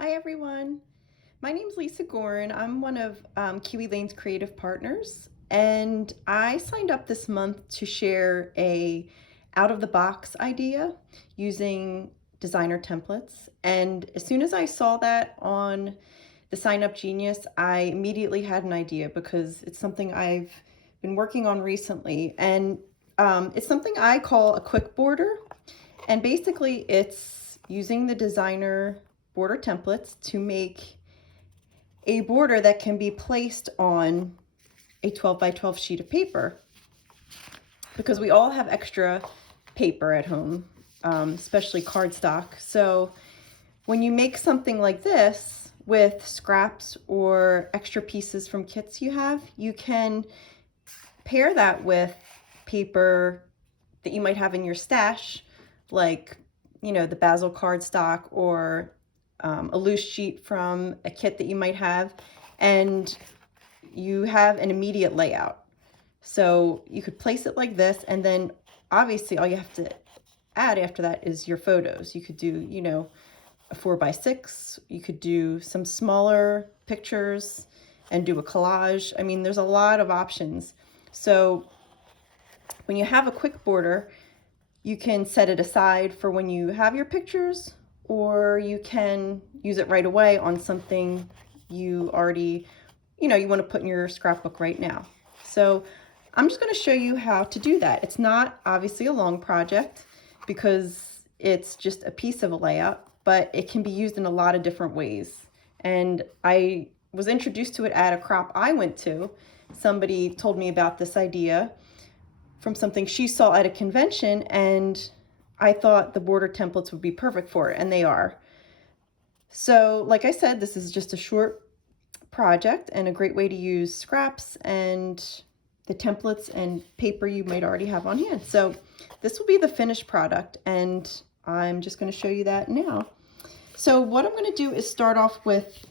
Hi everyone, my name is Lisa Goren. I'm one of Kiwi Lane's creative partners, and I signed up this month to share a out-of-the-box idea using designer templates. And as soon as I saw that on the Sign Up Genius, I immediately had an idea because it's something I've been working on recently, and it's something I call a quick border. And basically it's using the designer border templates to make a border that can be placed on a 12 by 12 sheet of paper, because we all have extra paper at home, especially cardstock. So when you make something like this with scraps or extra pieces from kits you have, you can pair that with paper that you might have in your stash, like, the Basil cardstock or a loose sheet from a kit that you might have, and you have an immediate layout. So you could place it like this, and then obviously all you have to add after that is your photos. You could do, a 4x6, you could do some smaller pictures and do a collage. I mean, there's a lot of options. So when you have a quick border, you can set it aside for when you have your pictures, or you can use it right away on something you already, you want to put in your scrapbook right now. So I'm just going to show you how to do that. It's not obviously a long project because it's just a piece of a layout, but it can be used in a lot of different ways. And I was introduced to it at a crop I went to. Somebody told me about this idea from something she saw at a convention, and I thought the border templates would be perfect for it, and they are. So like I said, this is just a short project and a great way to use scraps and the templates and paper you might already have on hand. So this will be the finished product, and I'm just going to show you that now. So what I'm going to do is start off with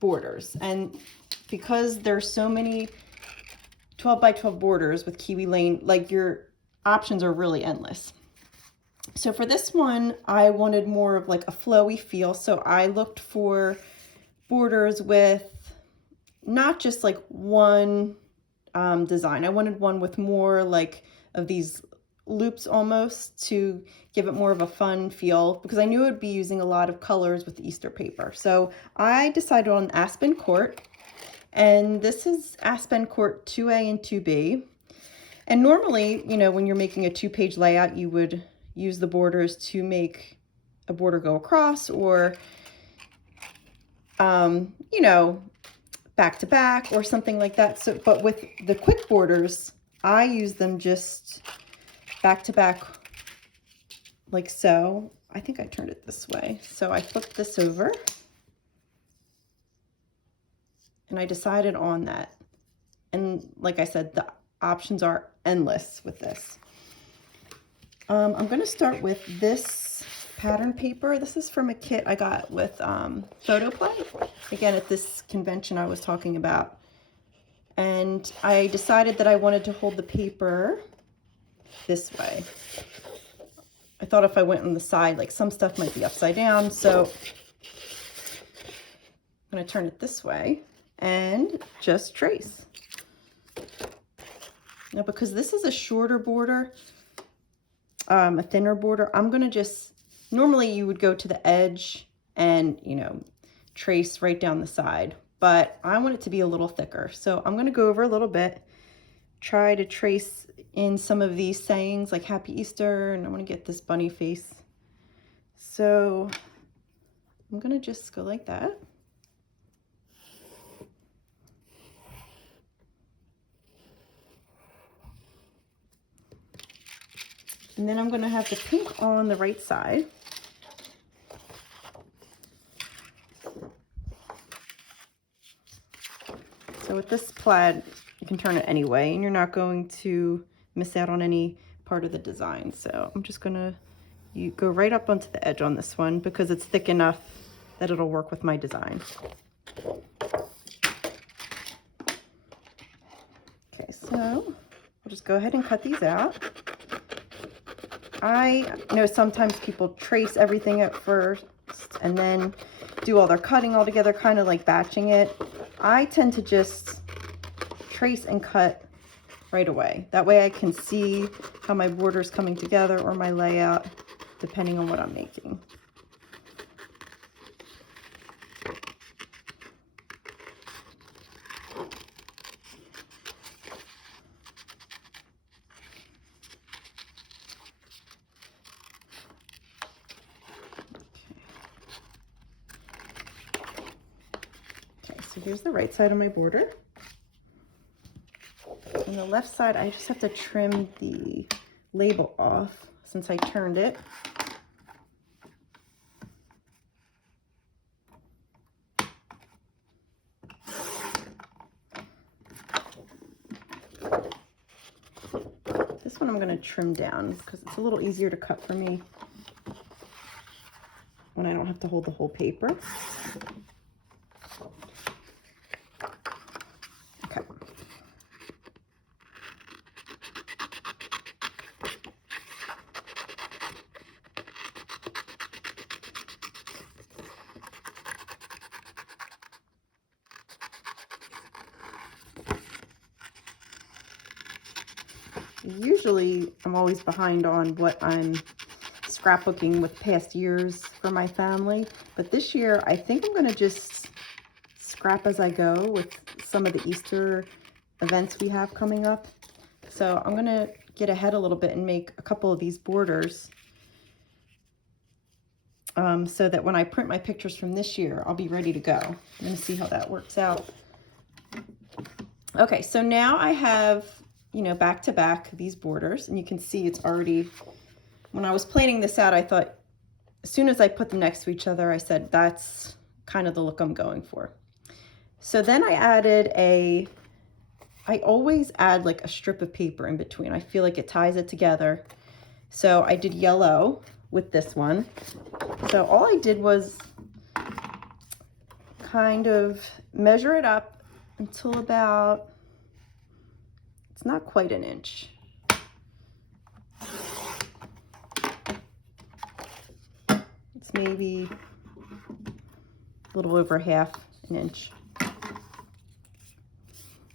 borders, and because there's so many 12 by 12 borders with Kiwi Lane, like, your options are really endless. So for this one, I wanted more of like a flowy feel. So I looked for borders with not just like one design. I wanted one with more like of these loops almost to give it more of a fun feel, because I knew I would be using a lot of colors with the Easter paper. So I decided on Aspen Court. And this is Aspen Court 2A and 2B. And normally, when you're making a 2-page layout, you would use the borders to make a border go across, or, back to back or something like that. So, but with the quick borders, I use them just back to back like so. I think I turned it this way. So I flipped this over, and I decided on that. And like I said, the options are endless with this. I'm going to start with this pattern paper. This is from a kit I got with Photo Play, again at this convention I was talking about. And I decided that I wanted to hold the paper this way. I thought if I went on the side, like, some stuff might be upside down, so I'm going to turn it this way and just trace. Now, because this is a shorter border, a thinner border, I'm going to just, normally you would go to the edge and, trace right down the side, but I want it to be a little thicker. So I'm going to go over a little bit, try to trace in some of these sayings like Happy Easter, and I want to get this bunny face. So I'm going to just go like that. And then I'm going to have the pink on the right side. So with this plaid, you can turn it any way, and you're not going to miss out on any part of the design. So I'm just going to go right up onto the edge on this one, because it's thick enough that it'll work with my design. Okay, so I'll just go ahead and cut these out. I know sometimes people trace everything at first, and then do all their cutting all together, kind of like batching it. I tend to just trace and cut right away. That way I can see how my border is coming together or my layout, depending on what I'm making. Okay, so here's the right side of my border. On the left side, I just have to trim the label off since I turned it. This one I'm going to trim down because it's a little easier to cut for me when I don't have to hold the whole paper. Okay. Usually I'm always behind on what I'm scrapbooking with past years for my family, but this year I think I'm going to just scrap as I go with some of the Easter events we have coming up. So I'm going to get ahead a little bit and make a couple of these borders so that when I print my pictures from this year, I'll be ready to go. I'm going to see how that works out. Okay, so now I have, you know, back to back these borders, and you can see it's already, when I was planning this out, I thought as soon as I put them next to each other, I said, that's kind of the look I'm going for. So then I added I always add like a strip of paper in between. I feel like it ties it together. So I did yellow with this one. So all I did was kind of measure it up until about, it's not quite an inch. It's maybe a little over half an inch.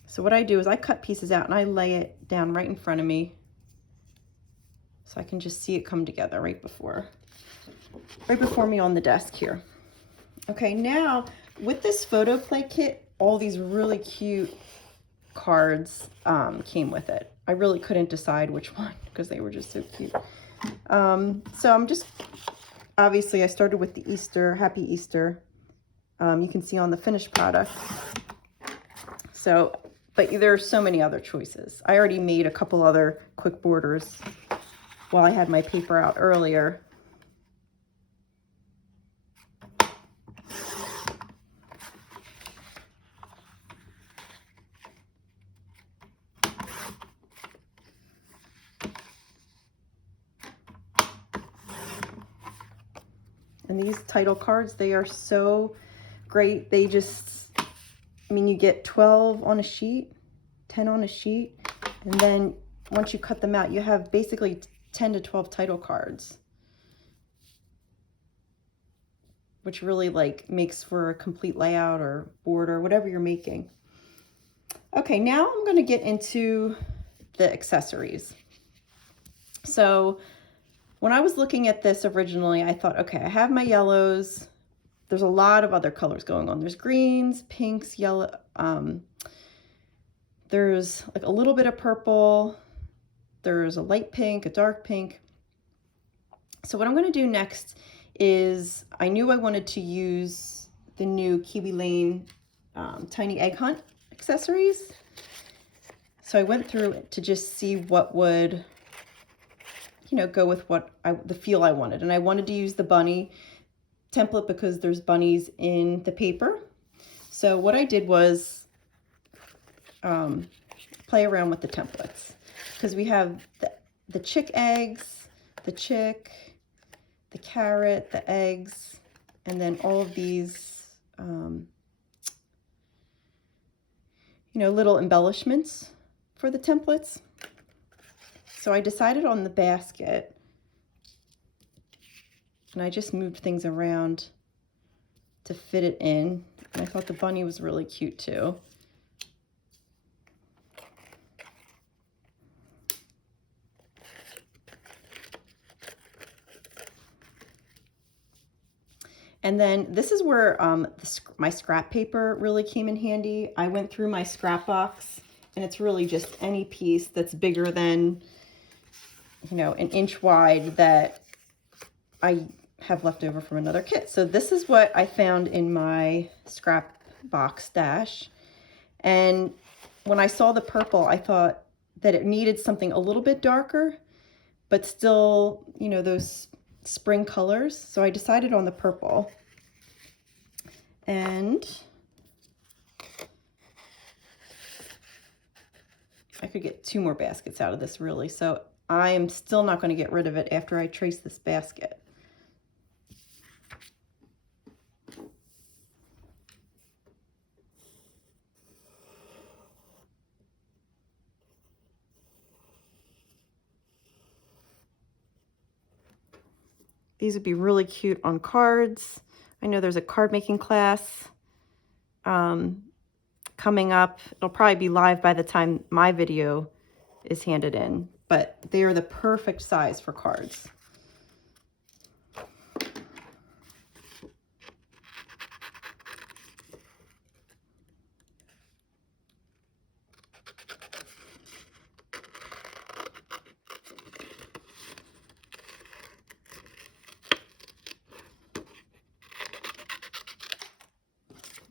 So what I do is I cut pieces out and I lay it down right in front of me so I can just see it come together right before me on the desk here. Okay, now with this photo play kit, all these really cute cards came with it. I really couldn't decide which one because they were just so cute. So I'm just, obviously I started with the Easter, Happy Easter. You can see on the finished product. So, but there are so many other choices. I already made a couple other quick borders while I had my paper out earlier. And these title cards, they are so great. They just, I mean, you get 12 on a sheet, 10 on a sheet, and then once you cut them out, you have basically 10 to 12 title cards, which really like makes for a complete layout or border, whatever you're making. Okay, now I'm going to get into the accessories. So when I was looking at this originally, I thought, okay, I have my yellows. There's a lot of other colors going on. There's greens, pinks, yellow. There's like a little bit of purple. There's a light pink, a dark pink. So what I'm going to do next is, I knew I wanted to use the new Kiwi Lane Tiny Egg Hunt accessories. So I went through it to just see what would, you know, go with what the feel I wanted. And I wanted to use the bunny template because there's bunnies in the paper. So what I did was play around with the templates, because we have the chick eggs, the chick, the carrot, the eggs, and then all of these, you know, little embellishments for the templates. So I decided on the basket And I just moved things around to fit it in. And I thought the bunny was really cute too. And then this is where my scrap paper really came in handy. I went through my scrap box, and it's really just any piece that's bigger than, you know, an inch wide that I have left over from another kit. So this is what I found in my scrap box stash. And when I saw the purple, I thought that it needed something a little bit darker, but still, you know, those spring colors. So I decided on the purple. And I could get 2 more baskets out of this really. So I am still not going to get rid of it after I trace this basket. These would be really cute on cards. I know there's a card making class coming up. It'll probably be live by the time my video is handed in, but they are the perfect size for cards.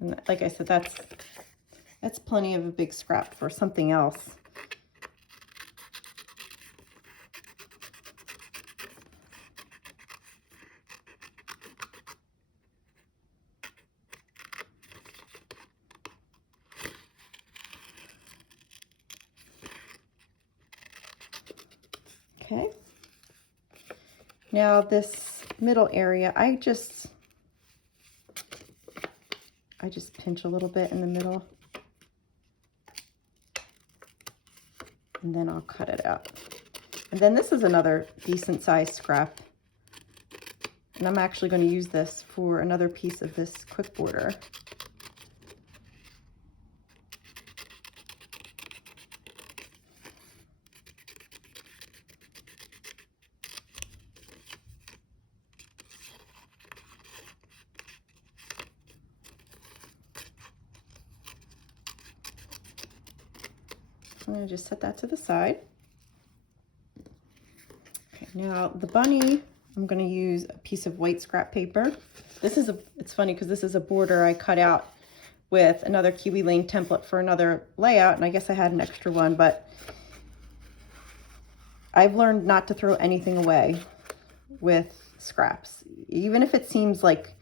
And like I said, that's plenty of a big scrap for something else. Okay. Now this middle area, I just pinch a little bit in the middle, and then I'll cut it out. And then this is another decent sized scrap, and I'm actually going to use this for another piece of this quick border. I'm going to just set that to the side. Okay, now the bunny, I'm going to use a piece of white scrap paper. It's funny because this is a border I cut out with another Kiwi Lane template for another layout, and I guess I had an extra one, but I've learned not to throw anything away with scraps. Even if it seems like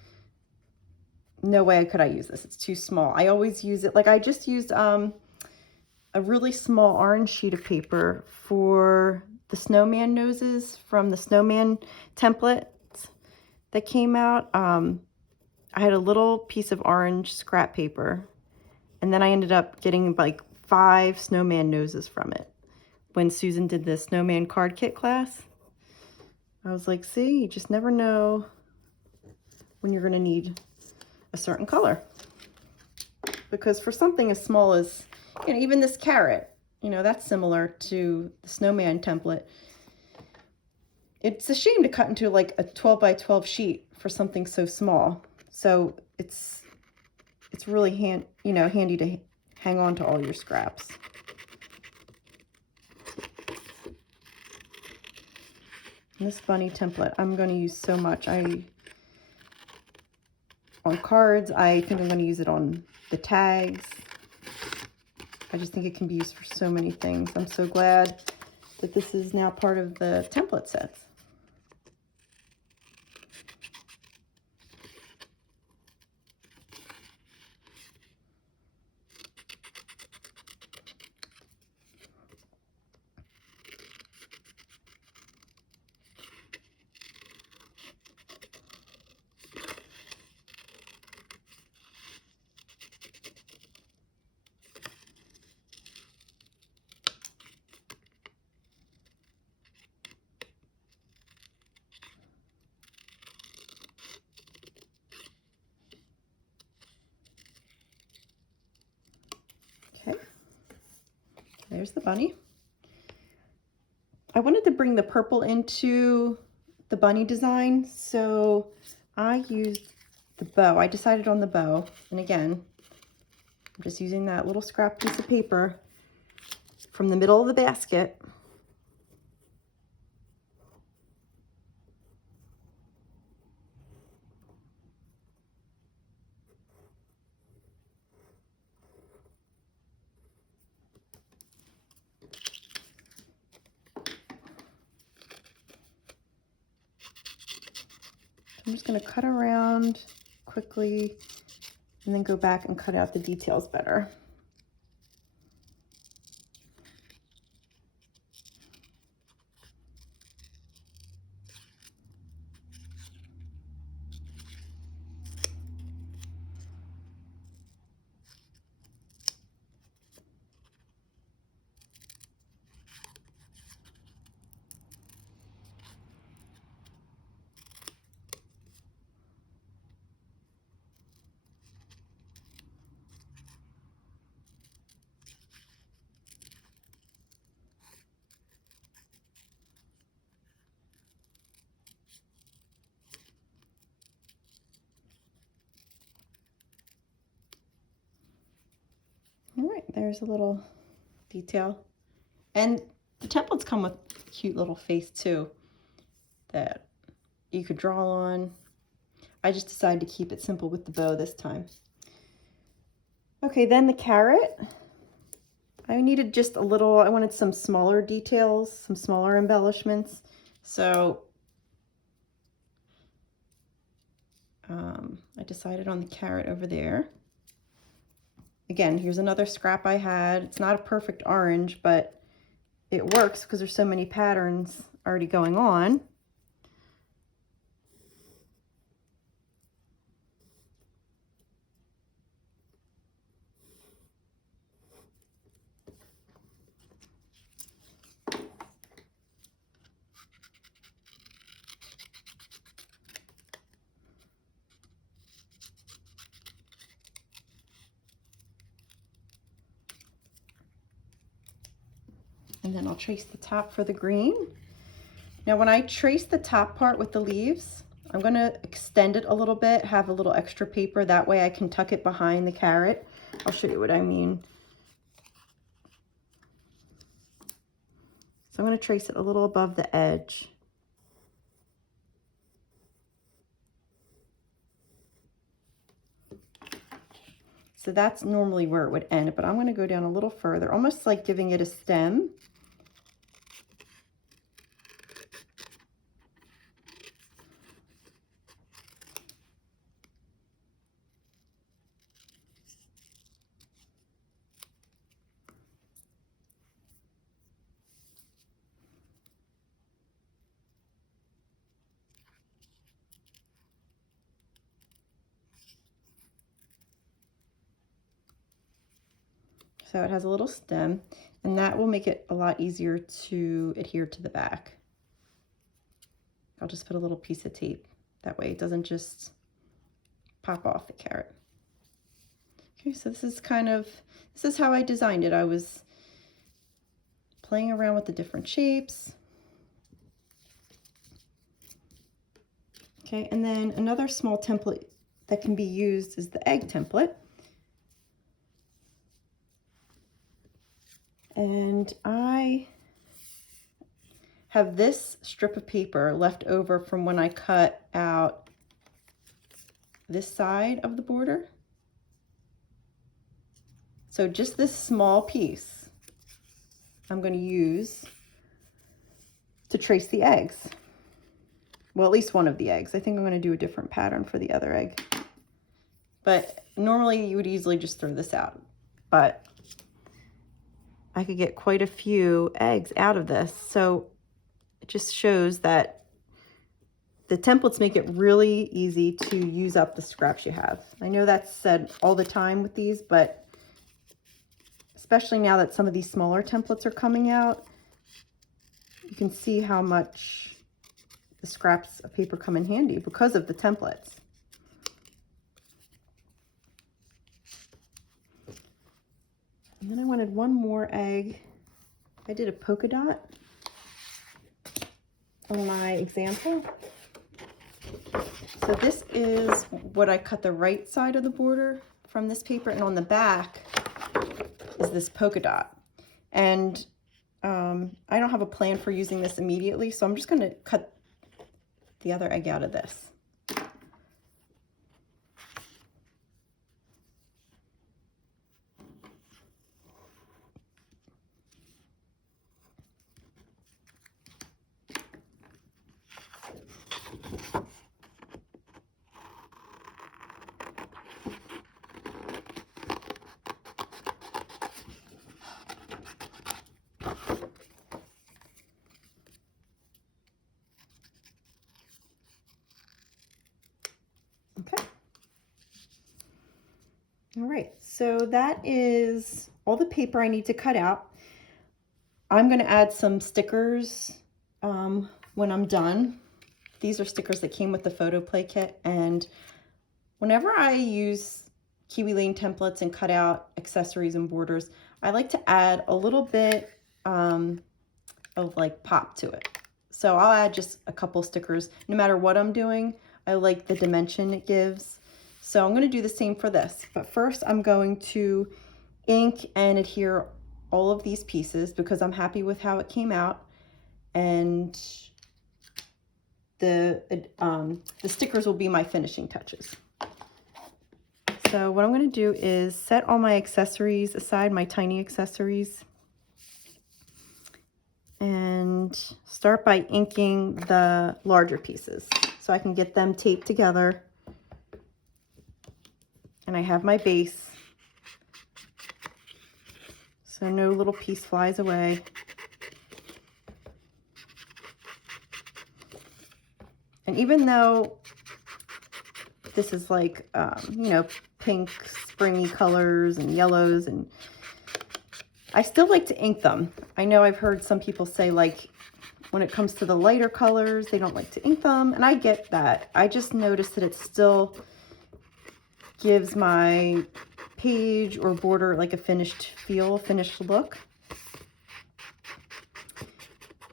no way could I use this, it's too small. I always use it, like I just used a really small orange sheet of paper for the snowman noses from the snowman templates that came out. I had a little piece of orange scrap paper, and then I ended up getting like 5 snowman noses from it when Susan did the snowman card kit class. I was like, see, you just never know when you're going to need a certain color. Because for something as small as, you know, even this carrot, you know, that's similar to the snowman template. It's a shame to cut into like a 12 by 12 sheet for something so small. So it's really handy to hang on to all your scraps. And this bunny template, I'm going to use so much. On cards, I think I'm going to use it on the tags. I just think it can be used for so many things. I'm so glad that this is now part of the template sets. there's the bunny. I wanted to bring the purple into the bunny design, so I used the bow. I decided on the bow, and again, I'm just using that little scrap piece of paper from the middle of the basket. I'm just going to cut around quickly and then go back and cut out the details better. All right, there's a little detail. And the templates come with a cute little face too that you could draw on. I just decided to keep it simple with the bow this time. Okay, then the carrot. I needed just a little, I wanted some smaller details, some smaller embellishments. So I decided on the carrot over there. Again, here's another scrap I had. It's not a perfect orange, but it works because there's so many patterns already going on. And then I'll trace the top for the green. Now when I trace the top part with the leaves, I'm going to extend it a little bit, have a little extra paper. That way I can tuck it behind the carrot. I'll show you what I mean. So I'm going to trace it a little above the edge. So that's normally where it would end, but I'm going to go down a little further, almost like giving it a stem. So it has a little stem, and that will make it a lot easier to adhere to the back. I'll just put a little piece of tape. That way it doesn't just pop off the carrot. Okay, so this is how I designed it. I was playing around with the different shapes. Okay, and then another small template that can be used is the egg template. And I have this strip of paper left over from when I cut out this side of the border. So just this small piece I'm going to use to trace the eggs. Well, at least one of the eggs. I think I'm going to do a different pattern for the other egg. But normally you would easily just throw this out. But I could get quite a few eggs out of this. So it just shows that the templates make it really easy to use up the scraps you have. I know that's said all the time with these, but especially now that some of these smaller templates are coming out, you can see how much the scraps of paper come in handy because of the templates. And then I wanted one more egg I did a polka dot on my example. So this is what I cut the right side of the border from this paper, and on the back is this polka dot. And I don't have a plan for using this immediately, so I'm just going to cut the other egg out of this. Okay. All right, so that is all the paper I need to cut out. I'm going to add some stickers when I'm done. These are stickers that came with the photo play kit, and whenever I use Kiwi Lane templates and cut out accessories and borders, I like to add a little bit of like pop to it. So I'll add just a couple stickers. No matter what I'm doing, I like the dimension it gives. So I'm going to do the same for this. But first I'm going to ink and adhere all of these pieces because I'm happy with how it came out. And the stickers will be my finishing touches. So what I'm going to do is set all my accessories aside, my tiny accessories, and start by inking the larger pieces so I can get them taped together. And I have my base, so no little piece flies away. And even though this is like, you know, pink, springy colors and yellows, and I still like to ink them. I know I've heard some people say, like, when it comes to the lighter colors, they don't like to ink them, and I get that. I just noticed that it still gives my page or border like a finished feel, finished look.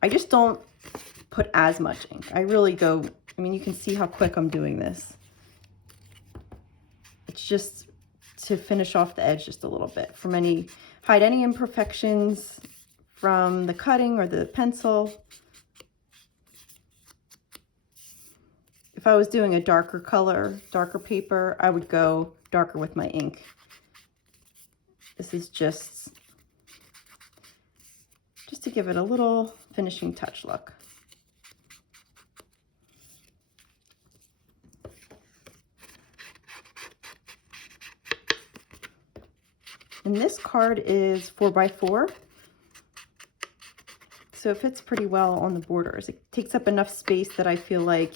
I just don't put as much ink. I really go, I mean, you can see how quick I'm doing this. It's just to finish off the edge just a little bit, hide any imperfections from the cutting or the pencil. If I was doing a darker color, darker paper, I would go darker with my ink. This is just to give it a little finishing touch look. And this card is 4x4, so it fits pretty well on the borders. It takes up enough space that I feel like,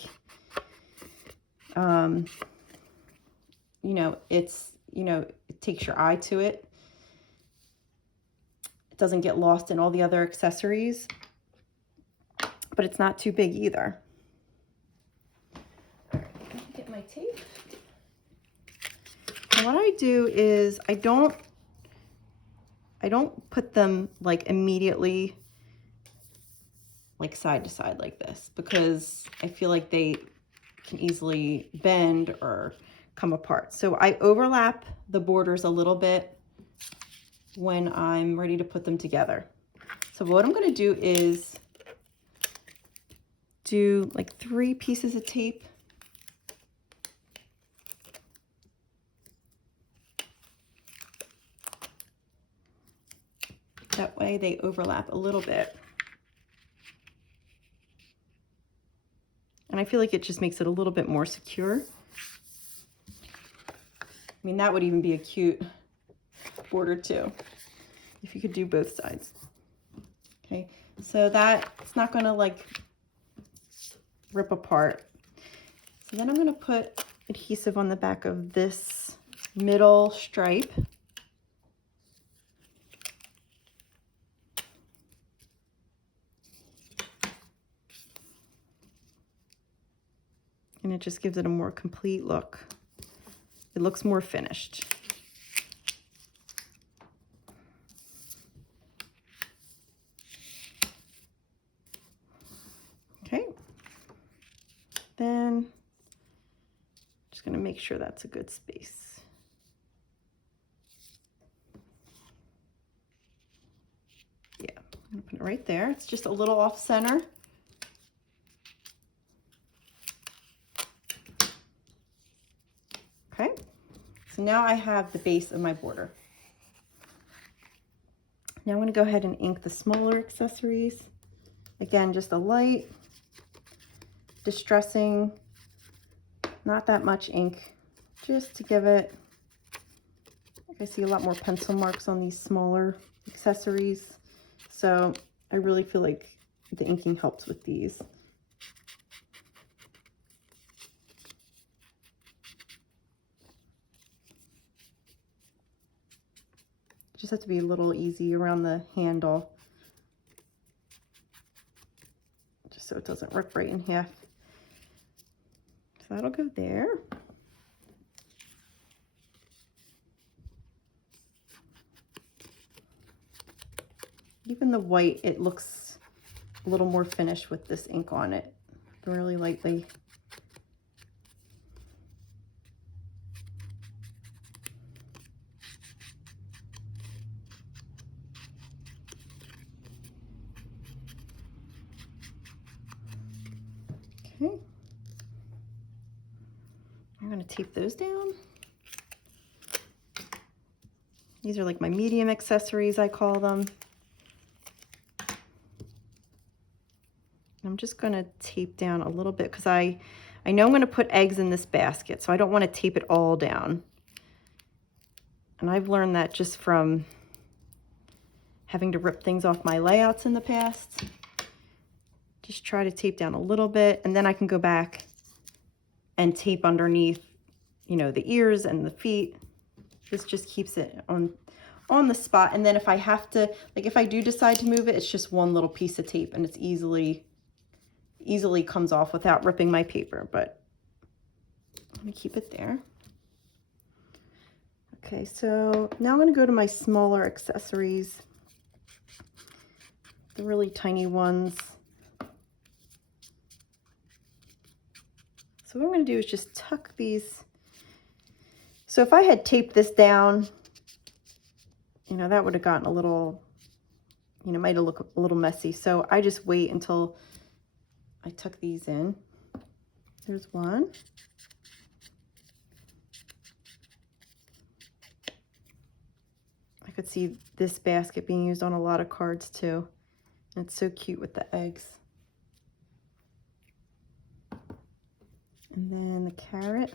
you know, it takes your eye to it. It doesn't get lost in all the other accessories, but it's not too big either. All right, let me get my tape. And what I do is I don't put them like immediately like side to side like this, because I feel like they can easily bend or come apart. So I overlap the borders a little bit when I'm ready to put them together. So what I'm going to do is do like 3 pieces of tape. That way they overlap a little bit. And I feel like it just makes it a little bit more secure. I mean, that would even be a cute border too, if you could do both sides. Okay, so that it's not gonna like rip apart. So then I'm gonna put adhesive on the back of this middle stripe. And it just gives it a more complete look. It looks more finished. just going to make sure that's a good space. Yeah, I'm going to put it right there. It's just a little off center. Okay, so now I have the base of my border. Now I'm going to go ahead and ink the smaller accessories. Again, just a light, distressing, not that much ink, just to give it, I see a lot more pencil marks on these smaller accessories. So I really feel like the inking helps with these. Just have to be a little easy around the handle, just so it doesn't rip right in half. So that'll go there. Even the white, it looks a little more finished with this ink on it, really lightly. Okay, I'm going to tape those down. These are like my medium accessories, I call them. I'm just going to tape down a little bit because I know I'm going to put eggs in this basket, so I don't want to tape it all down. And I've learned that just from having to rip things off my layouts in the past. Just try to tape down a little bit, and then I can go back and tape underneath, you know, the ears and the feet. This just keeps it on the spot. And then if I have to, like if I do decide to move it, it's just one little piece of tape and it's easily comes off without ripping my paper, but I'm gonna keep it there. Okay, so now I'm gonna go to my smaller accessories, the really tiny ones. So what I'm gonna do is just tuck these. So if I had taped this down, you know, that would have gotten a little, you know, might have looked a little messy. So I just wait until I tuck these in. There's one. I could see this basket being used on a lot of cards too. And it's so cute with the eggs. And then the carrot.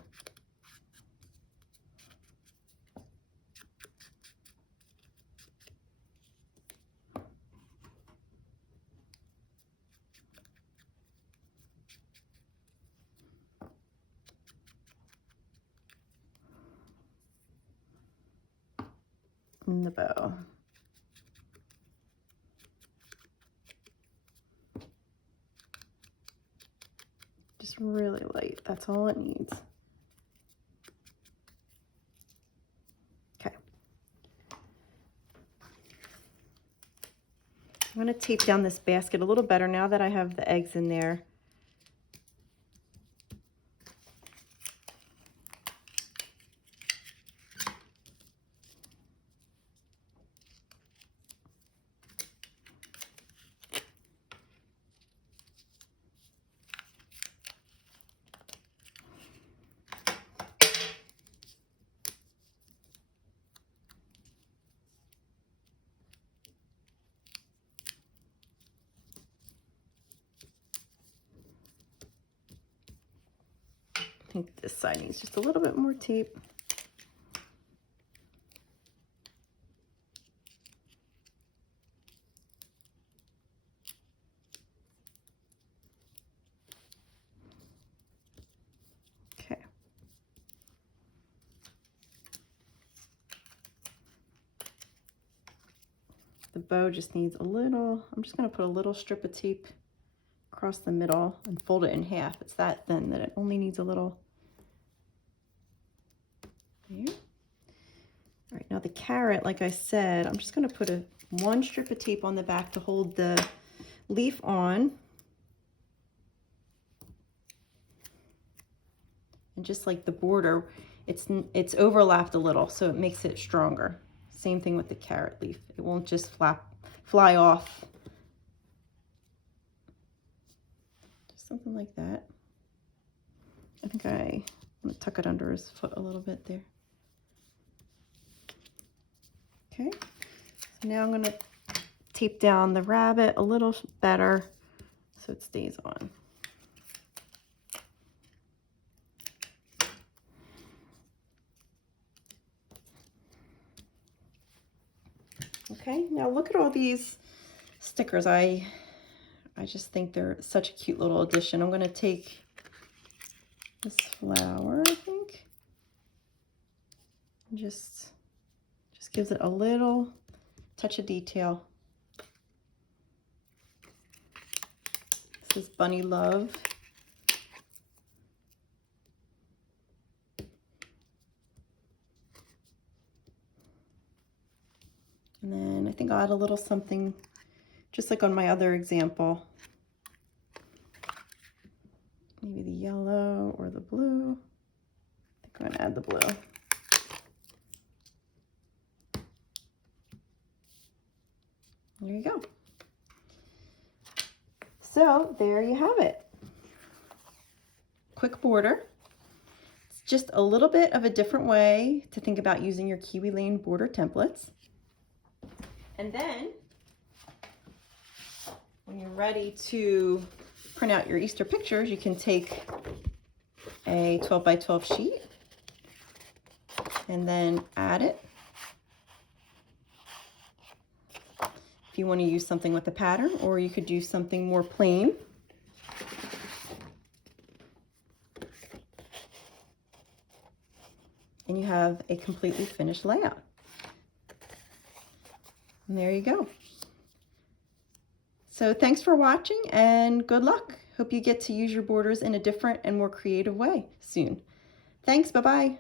And the bow. Just really light, that's all it needs. Okay. I'm going to tape down this basket a little better now that I have the eggs in there. I think this side needs just a little bit more tape. Okay. The bow just needs a little, I'm just going to put a little strip of tape across the middle and fold it in half. It's that thin that it only needs a little. There. All right, now the carrot, like I said, I'm just going to put one strip of tape on the back to hold the leaf on. And just like the border, it's overlapped a little, so it makes it stronger. Same thing with the carrot leaf. It won't just fly off. Just something like that. I think I'm gonna tuck it under his foot a little bit there. Okay, so now I'm gonna tape down the rabbit a little better so it stays on. Okay, now look at all these stickers. I just think they're such a cute little addition. I'm gonna take this flower, I think, and just gives it a little touch of detail. This is Bunny Love. And then I think I'll add a little something just like on my other example. Maybe the yellow or the blue. I think I'm gonna add the blue. There you go. So there you have it. Quick border. It's just a little bit of a different way to think about using your Kiwi Lane border templates. And then when you're ready to print out your Easter pictures, you can take a 12 by 12 sheet and then add it. If you want to use something with a pattern, or you could do something more plain. And you have a completely finished layout. And there you go. So thanks for watching and good luck. Hope you get to use your borders in a different and more creative way soon. Thanks, bye-bye.